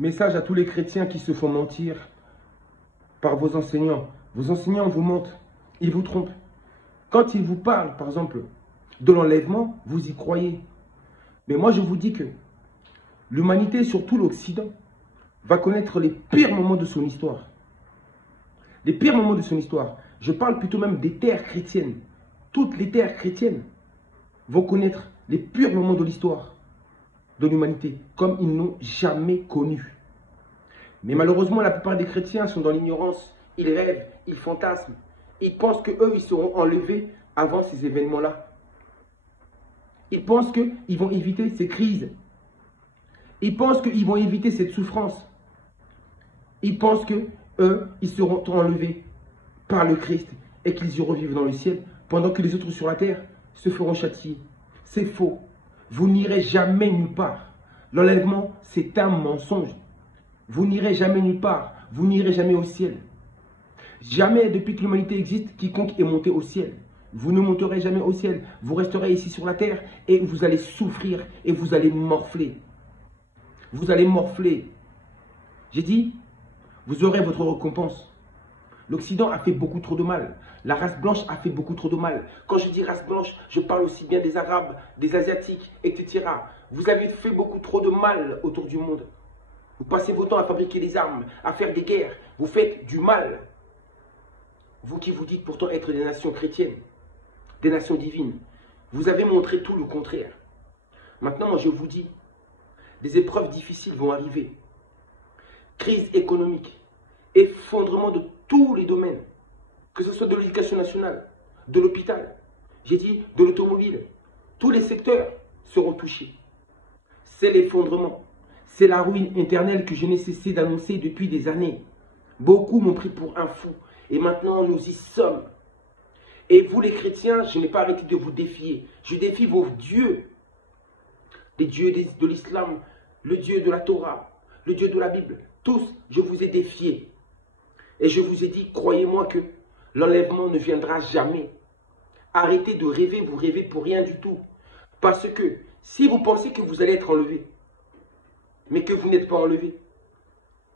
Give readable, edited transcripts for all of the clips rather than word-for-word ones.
Message à tous les chrétiens qui se font mentir par vos enseignants. Vos enseignants vous mentent, ils vous trompent. Quand ils vous parlent, par exemple, de l'enlèvement, vous y croyez. Mais moi, je vous dis que l'humanité, surtout l'Occident, va connaître les pires moments de son histoire. Les pires moments de son histoire. Je parle plutôt même des terres chrétiennes. Toutes les terres chrétiennes vont connaître les pires moments de l'histoire de l'humanité, comme ils n'ont jamais connu. Mais malheureusement, la plupart des chrétiens sont dans l'ignorance. Ils rêvent, ils fantasment. Ils pensent qu'eux, ils seront enlevés avant ces événements-là. Ils pensent qu'ils vont éviter ces crises. Ils pensent qu'ils vont éviter cette souffrance. Ils pensent qu'eux, ils seront enlevés par le Christ et qu'ils iront vivre dans le ciel, pendant que les autres sur la terre se feront châtier. C'est faux. Vous n'irez jamais nulle part. L'enlèvement, c'est un mensonge. Vous n'irez jamais nulle part. Vous n'irez jamais au ciel. Jamais, depuis que l'humanité existe, quiconque est monté au ciel. Vous ne monterez jamais au ciel. Vous resterez ici sur la terre et vous allez souffrir et vous allez morfler. Vous allez morfler. J'ai dit, vous aurez votre récompense. L'Occident a fait beaucoup trop de mal. La race blanche a fait beaucoup trop de mal. Quand je dis race blanche, je parle aussi bien des Arabes, des Asiatiques, etc. Vous avez fait beaucoup trop de mal autour du monde. Vous passez vos temps à fabriquer des armes, à faire des guerres. Vous faites du mal. Vous qui vous dites pourtant être des nations chrétiennes, des nations divines, vous avez montré tout le contraire. Maintenant, moi je vous dis, des épreuves difficiles vont arriver. Crise économique, effondrement de tous les domaines, que ce soit de l'éducation nationale, de l'hôpital, j'ai dit de l'automobile, tous les secteurs seront touchés. C'est l'effondrement, c'est la ruine éternelle que je n'ai cessé d'annoncer depuis des années. Beaucoup m'ont pris pour un fou et maintenant nous y sommes. Et vous les chrétiens, je n'ai pas arrêté de vous défier. Je défie vos dieux, les dieux de l'islam, le Dieu de la Torah, le Dieu de la Bible. Tous, je vous ai défiés. Et je vous ai dit, croyez-moi que l'enlèvement ne viendra jamais. Arrêtez de rêver, vous rêvez pour rien du tout. Parce que si vous pensez que vous allez être enlevé, mais que vous n'êtes pas enlevé,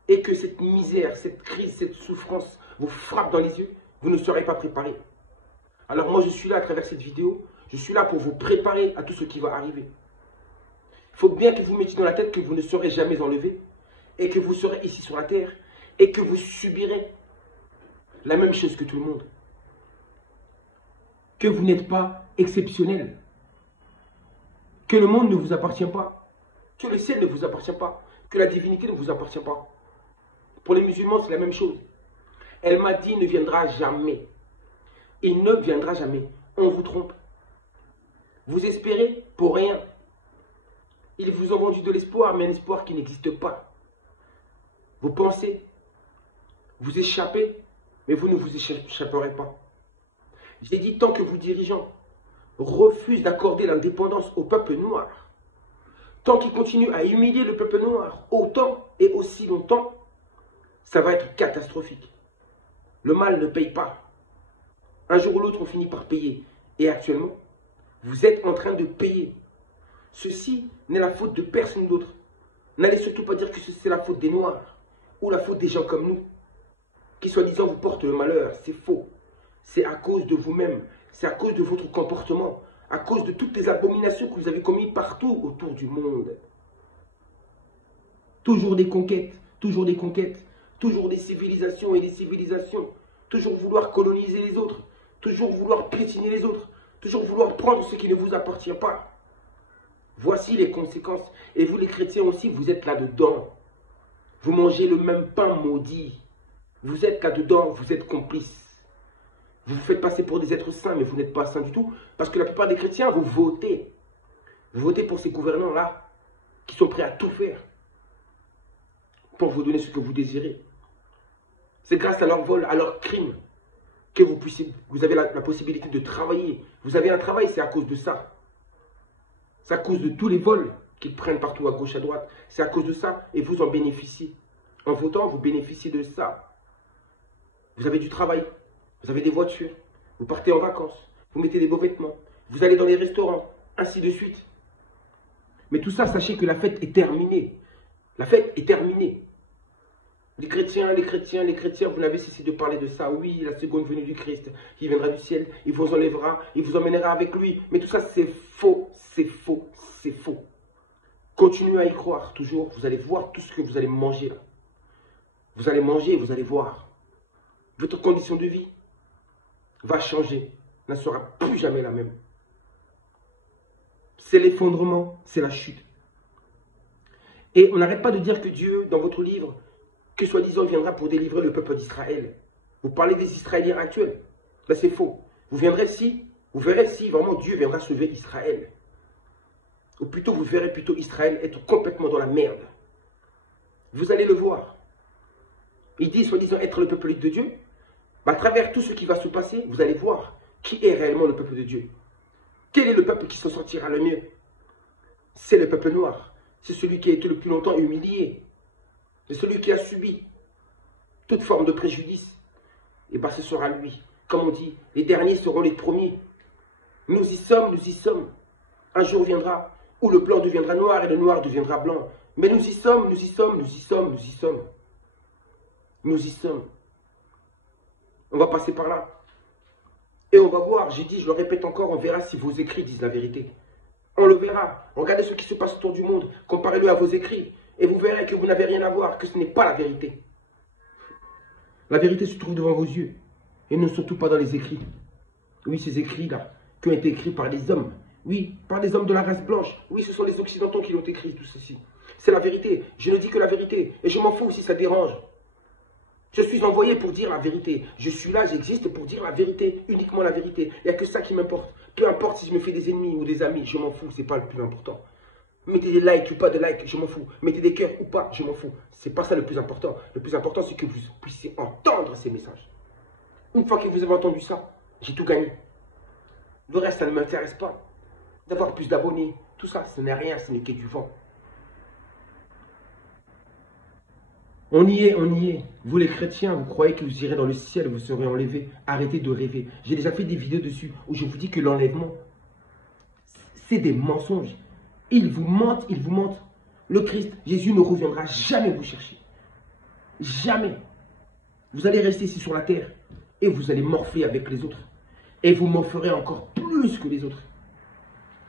et que cette misère, cette crise, cette souffrance vous frappe dans les yeux, vous ne serez pas préparé. Alors moi je suis là à travers cette vidéo, je suis là pour vous préparer à tout ce qui va arriver. Il faut bien que vous mettiez dans la tête que vous ne serez jamais enlevé, et que vous serez ici sur la terre, et que vous subirez la même chose que tout le monde. Que vous n'êtes pas exceptionnel. Que le monde ne vous appartient pas. Que le ciel ne vous appartient pas. Que la divinité ne vous appartient pas. Pour les musulmans, c'est la même chose. Elle m'a dit, il ne viendra jamais. Il ne viendra jamais. On vous trompe. Vous espérez pour rien. Ils vous ont vendu de l'espoir, mais un espoir qui n'existe pas. Vous pensez vous échappez, mais vous ne vous échapperez pas. J'ai dit, tant que vos dirigeants refusent d'accorder l'indépendance au peuple noir, tant qu'ils continuent à humilier le peuple noir autant et aussi longtemps, ça va être catastrophique. Le mal ne paye pas. Un jour ou l'autre, on finit par payer. Et actuellement, vous êtes en train de payer. Ceci n'est la faute de personne d'autre. N'allez surtout pas dire que c'est la faute des Noirs ou la faute des gens comme nous, qui soi-disant vous portent le malheur. C'est faux. C'est à cause de vous-même. C'est à cause de votre comportement. À cause de toutes les abominations que vous avez commises partout autour du monde. Toujours des conquêtes. Toujours des conquêtes. Toujours des civilisations et des civilisations. Toujours vouloir coloniser les autres. Toujours vouloir piétiner les autres. Toujours vouloir prendre ce qui ne vous appartient pas. Voici les conséquences. Et vous les chrétiens aussi, vous êtes là-dedans. Vous mangez le même pain maudit. Vous êtes là-dedans, vous êtes complices. Vous vous faites passer pour des êtres saints, mais vous n'êtes pas saints du tout. Parce que la plupart des chrétiens, vous votez. Vous votez pour ces gouvernants-là, qui sont prêts à tout faire pour vous donner ce que vous désirez. C'est grâce à leur vol, à leur crime, que vous avez la possibilité de travailler. Vous avez un travail, c'est à cause de ça. C'est à cause de tous les vols qu'ils prennent partout à gauche, à droite. C'est à cause de ça, et vous en bénéficiez. En votant, vous bénéficiez de ça. Vous avez du travail, vous avez des voitures, vous partez en vacances, vous mettez des beaux vêtements, vous allez dans les restaurants, ainsi de suite. Mais tout ça, sachez que la fête est terminée. La fête est terminée. Les chrétiens, vous n'avez cessé de parler de ça. Oui, la seconde venue du Christ, qui viendra du ciel, il vous enlèvera, il vous emmènera avec lui. Mais tout ça, c'est faux, c'est faux, c'est faux. Continuez à y croire toujours. Vous allez voir tout ce que vous allez manger là. Vous allez manger et vous allez voir. Votre condition de vie va changer, ne sera plus jamais la même. C'est l'effondrement, c'est la chute. Et on n'arrête pas de dire que Dieu, dans votre livre, que soi-disant viendra pour délivrer le peuple d'Israël. Vous parlez des Israéliens actuels. Là, c'est faux. Vous viendrez si, vous verrez si vraiment Dieu viendra sauver Israël. Ou plutôt, vous verrez plutôt Israël être complètement dans la merde. Vous allez le voir. Il dit, soi-disant, être le peuple de Dieu. À travers tout ce qui va se passer, vous allez voir qui est réellement le peuple de Dieu. Quel est le peuple qui s'en sortira le mieux? C'est le peuple noir. C'est celui qui a été le plus longtemps humilié. C'est celui qui a subi toute forme de préjudice. Et bien ce sera lui. Comme on dit, les derniers seront les premiers. Nous y sommes, nous y sommes. Un jour viendra où le blanc deviendra noir et le noir deviendra blanc. Mais nous y sommes, nous y sommes, nous y sommes, nous y sommes. Nous y sommes. On va passer par là. Et on va voir, j'ai dit, je le répète encore, on verra si vos écrits disent la vérité. On le verra. Regardez ce qui se passe autour du monde. Comparez-le à vos écrits. Et vous verrez que vous n'avez rien à voir, que ce n'est pas la vérité. La vérité se trouve devant vos yeux. Et ne surtout pas dans les écrits. Oui, ces écrits-là, qui ont été écrits par des hommes. Oui, par des hommes de la race blanche. Oui, ce sont les Occidentaux qui l'ont écrit, tout ceci. C'est la vérité. Je ne dis que la vérité. Et je m'en fous si ça dérange. Je suis envoyé pour dire la vérité. Je suis là, j'existe pour dire la vérité, uniquement la vérité. Il n'y a que ça qui m'importe. Peu importe si je me fais des ennemis ou des amis, je m'en fous, c'est pas le plus important. Mettez des likes ou pas de likes, je m'en fous. Mettez des cœurs ou pas, je m'en fous. C'est pas ça le plus important. Le plus important, c'est que vous puissiez entendre ces messages. Une fois que vous avez entendu ça, j'ai tout gagné. Le reste, ça ne m'intéresse pas. D'avoir plus d'abonnés, tout ça, ce n'est rien, ce n'est que du vent. On y est, on y est. Vous les chrétiens, vous croyez que vous irez dans le ciel, vous serez enlevés. Arrêtez de rêver. J'ai déjà fait des vidéos dessus où je vous dis que l'enlèvement, c'est des mensonges. Ils vous mentent, ils vous mentent. Le Christ, Jésus ne reviendra jamais vous chercher. Jamais. Vous allez rester ici sur la terre et vous allez morfler avec les autres. Et vous morflerez encore plus que les autres.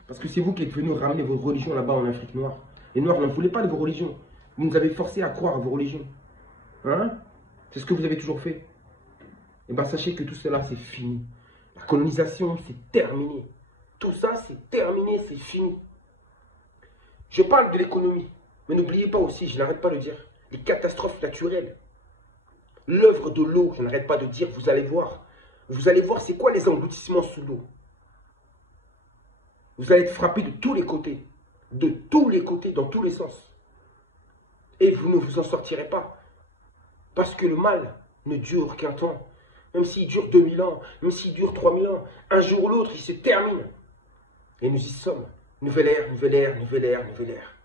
Parce que c'est vous qui êtes venus ramener vos religions là-bas en Afrique noire. Les Noirs ne voulaient pas de vos religions. Vous nous avez forcés à croire à vos religions. Hein? C'est ce que vous avez toujours fait. Et bien sachez que tout cela c'est fini. La colonisation c'est terminé. Tout ça c'est terminé, c'est fini. Je parle de l'économie. Mais n'oubliez pas aussi, je n'arrête pas de dire, les catastrophes naturelles. L'œuvre de l'eau, je n'arrête pas de dire, vous allez voir. Vous allez voir c'est quoi les engloutissements sous l'eau. Vous allez être frappé de tous les côtés. De tous les côtés, dans tous les sens. Et vous ne vous en sortirez pas. Parce que le mal ne dure qu'un temps. Même s'il dure 2000 ans, même s'il dure 3000 ans, un jour ou l'autre, il se termine. Et nous y sommes. Nouvelle ère, nouvelle ère, nouvelle ère, nouvelle ère.